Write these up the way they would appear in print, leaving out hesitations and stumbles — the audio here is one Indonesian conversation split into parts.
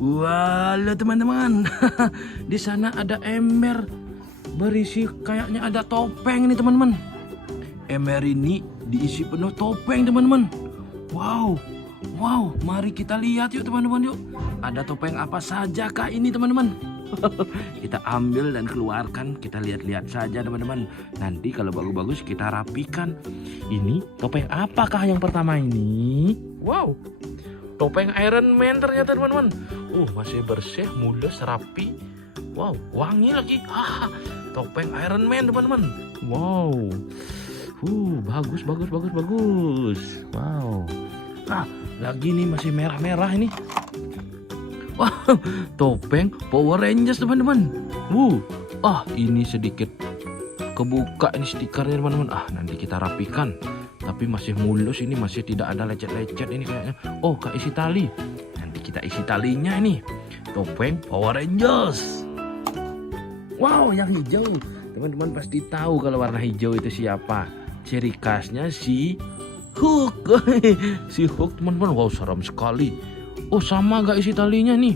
Walah teman-teman, di sana ada ember berisi kayaknya ada topeng nih teman-teman. Ember ini diisi penuh topeng teman-teman. Wow, wow, mari kita lihat yuk teman-teman yuk. Ada topeng apa saja kah ini teman-teman? Kita ambil dan keluarkan, kita lihat-lihat saja teman-teman. Nanti kalau bagus-bagus kita rapikan. Ini topeng apakah yang pertama ini? Wow, topeng Iron Man ternyata teman-teman. Masih bersih, mulus, rapi. Wow, wangi lagi. Topeng Iron Man teman-teman. Wow. Bagus. Wow. Lagi nih masih merah-merah ini. Wow, topeng Power Rangers teman-teman. Ini sedikit kebuka ini stikernya teman-teman. Nanti kita rapikan. Tapi masih mulus ini, masih tidak ada lecet-lecet ini kayaknya. Isi tali. Nanti kita isi talinya ini. Topeng Power Rangers. Wow, yang hijau. Teman-teman pasti tahu kalau warna hijau itu siapa. Ciri khasnya si Hulk. Si Hulk teman-teman. Wow, seram sekali. Sama gak isi talinya nih.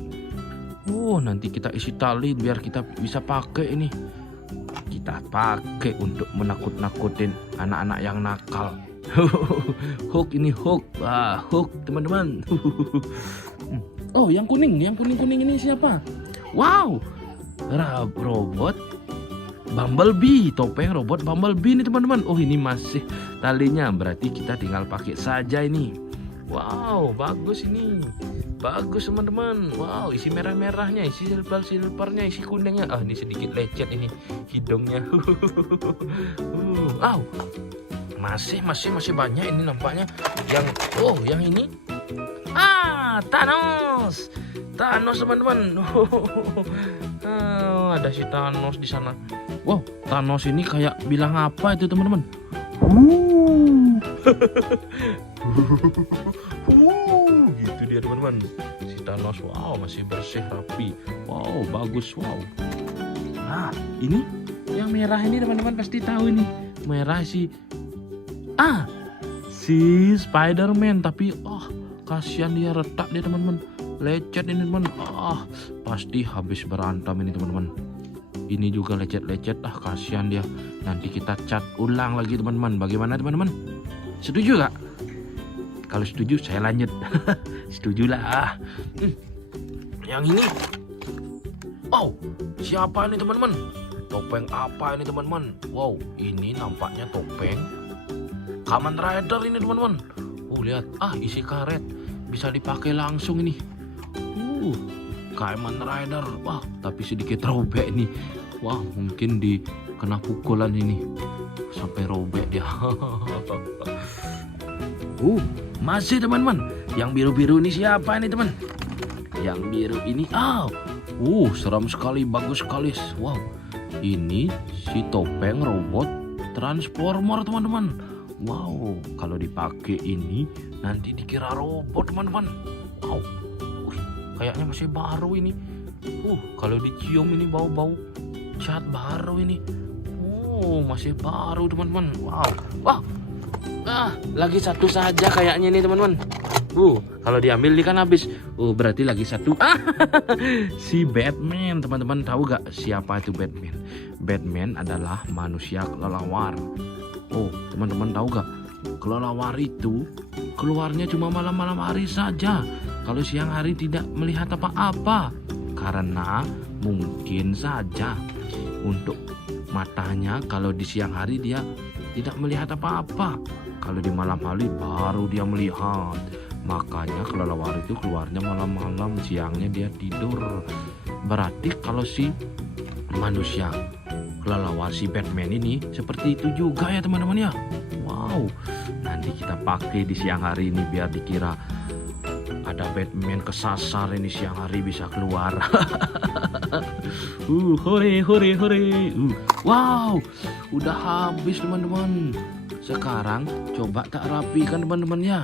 Nanti kita isi tali biar kita bisa pakai ini. Kita pakai untuk menakut-nakutin anak-anak yang nakal. Hulk ini Hulk. Hulk teman-teman. Yang kuning ini siapa? Wow, robot Bumblebee, topeng robot Bumblebee nih teman-teman. Ini masih talinya, berarti kita tinggal pakai saja ini. Wow, bagus ini. Bagus teman-teman. Wow, isi merah-merahnya, isi silver-silvernya, isi kuningnya. Ini sedikit lecet ini hidungnya. Masih banyak ini nampaknya. Yang ini. Thanos teman-teman. Ada si Thanos di sana. Wow, Thanos ini kayak bilang apa itu teman-teman? Gitu dia teman-teman. Si Thanos, wow, masih bersih, rapi. Wow, bagus, wow. Ini yang merah ini teman-teman pasti tahu ini. Merah si Spider-Man, tapi kasihan dia, retak dia teman-teman. Lecet ini teman. Pasti habis berantem ini teman-teman. Ini juga lecet-lecet. Kasihan dia. Nanti kita cat ulang lagi teman-teman. Bagaimana teman-teman? Setuju gak? Kalau setuju saya lanjut. Setujulah. Yang ini. Siapa ini teman-teman? Topeng apa ini teman-teman? Wow, ini nampaknya topeng Kamen Rider ini teman-teman. Lihat, isi karet. Bisa dipakai langsung ini. Kamen Rider. Tapi sedikit robek nih. Mungkin kena pukulan ini sampai robek dia. Masih teman-teman. Yang biru-biru ini siapa nih teman? Yang biru ini. Seram sekali, bagus sekali. Wow, ini si topeng robot Transformer teman-teman. Wow, kalau dipakai ini nanti dikira robot teman-teman. Wow, kayaknya masih baru ini. Kalau dicium ini bau-bau cat baru ini. Masih baru teman-teman. Wow. Lagi satu saja kayaknya ini teman-teman. Kalau diambil ini kan habis. Berarti lagi satu. Si Batman, teman-teman tahu gak siapa itu Batman? Batman adalah manusia kelelawar. Teman-teman tahu gak? Kelelawar itu keluarnya cuma malam-malam hari saja. Kalau siang hari tidak melihat apa-apa. Karena mungkin saja untuk matanya kalau di siang hari dia tidak melihat apa-apa. Kalau di malam hari baru dia melihat. Makanya kelelawar itu keluarnya malam-malam, siangnya dia tidur. Berarti kalau si manusia kelelawar si Batman ini seperti itu juga ya teman-teman ya. Wow, nanti kita pakai di siang hari ini biar dikira ada Batman kesasar ini siang hari bisa keluar. Hore. Wow, udah habis teman-teman. Sekarang coba tak rapikan teman-teman ya.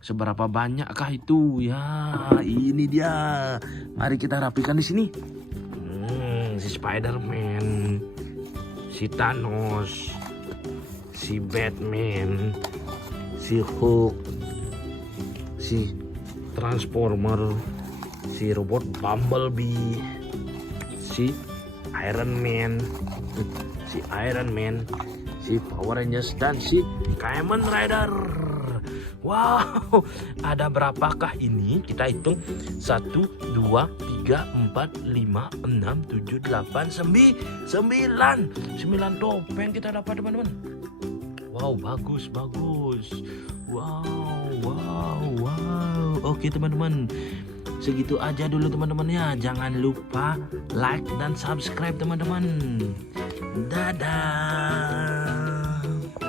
Seberapa banyakkah itu? Ya, ini dia. Mari kita rapikan di sini. Si Spider-Man, si Thanos, si Batman, si Hulk, si Transformer, si robot Bumblebee, si Iron Man, si Power Rangers, dan si Kamen Rider. Wow, ada berapakah ini? Kita hitung 1, 2, 3, 4, 5, 6, 7, 8, 9 topeng kita dapat teman-teman. Wow, bagus. Wow. Oke teman-teman, segitu aja dulu teman-teman ya. Jangan lupa like dan subscribe teman-teman. Dadah.